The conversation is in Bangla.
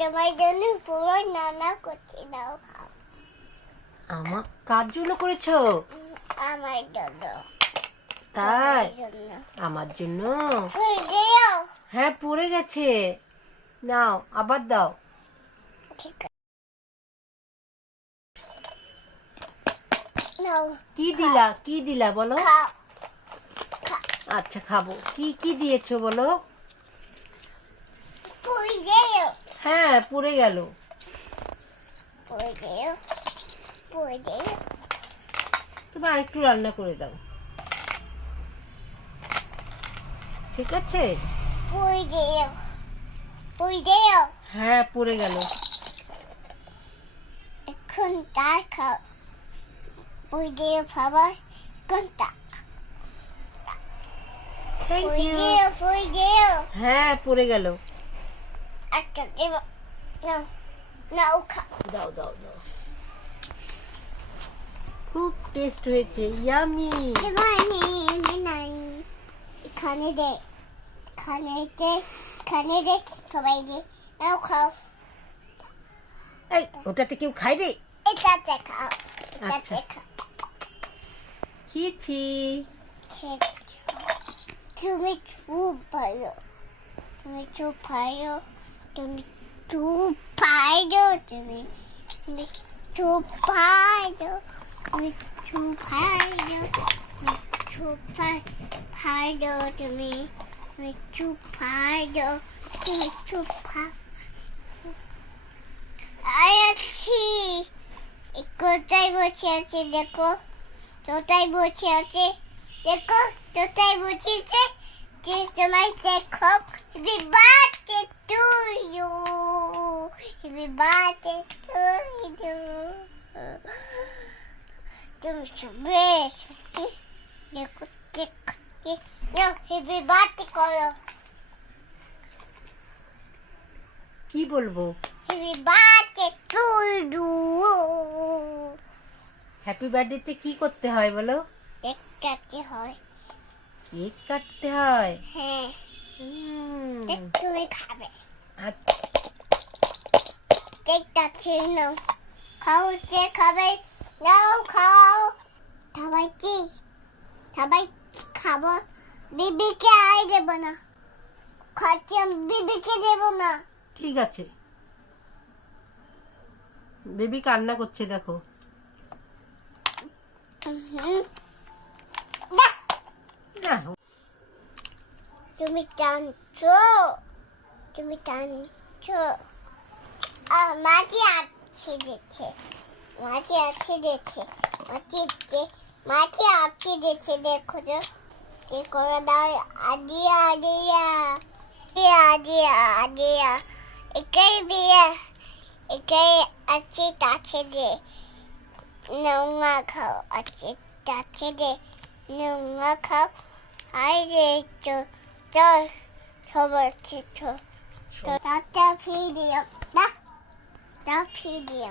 তোমার জন্য পুরো নানা করছি দাও খাও আমার কার জন্য করেছ? আমার জন্য তাই? আমার জন্য? হ্যাঁ পড়ে গেছে। নাও আবার দাও। নাও কি দিলা? কি দিলা বলো? আচ্ছা খাব। কি কি দিয়েছ বলো ফুল দিও হ্যাঁ পড়ে গেল। ফুল দিও ফুল দিও তুমি আরেকটু রান্না করে দাও। ঠিক আছে? হ্যাঁ পড়ে গেল। এখন তা খাও দিও খাবার এখন তা থ্যাংক ইউ হ্যাঁ পড়ে গেল। আচ্ছা দেব নাও নাও খাও দাও দাও দাও খুব টেস্ট হয়েছে ইয়ামি এনে নাই এখানে দে এখানে দে এখানে দে সবাই দে নাও খাও এই ওটাতে কেউ খায় রে এটাতে খাও এটাতে। খাও খেয়েছি তুমি চুপ পারো তুমি চুপ পারো তুমি চুপ পারো তুমি তুমি চুপ পারো তুমি চুপ পারো তুমি চুপ পারো তুমি তুমি চুপ পারো তুমি চুপ পারো আছি কোথায় বসে আছে দেখো কোথায় বসে আছে দেখো কোথায় বসেছে যে তোমার দেখো happy birthday to you birthday you তুমি সবে সত্যি দেখো দেখো হ্যাপি বার্থডে করো কি বলব? Happy birthday to you happy বার্থডেতে কি করতে হয় বলো? দেখতে হয়। কেক কাটতে হয়? হ্যাঁ। হুম, দেখ তুমি খাবে। আচ্ছা, কেকটা ছিল খাও যে খাবে। নাও খাও। সবাই কি? সবাই খাব? বিবিকে আই দেব না। আমি বিবিকে দেব না। ঠিক আছে। বেবি কান্না করছে দেখো। তুমি টানছো। তুমি টানছো। মাটি আছে দিচ্ছে মাটি আছে দিচ্ছে মাটি মাটি আছে দিচ্ছে দেখো তো। কি করে দাও? আদিয়া আদিয়া। আদিয়া আদিয়া? একাই বিয়া। একাই আছে তাছে দে। নোংরা খাও আছে তাছে দে। নোংরা খাও। আই রে তো চল সবার ছিল তাতে ফিরিয়ে না তা ফিরিয়ে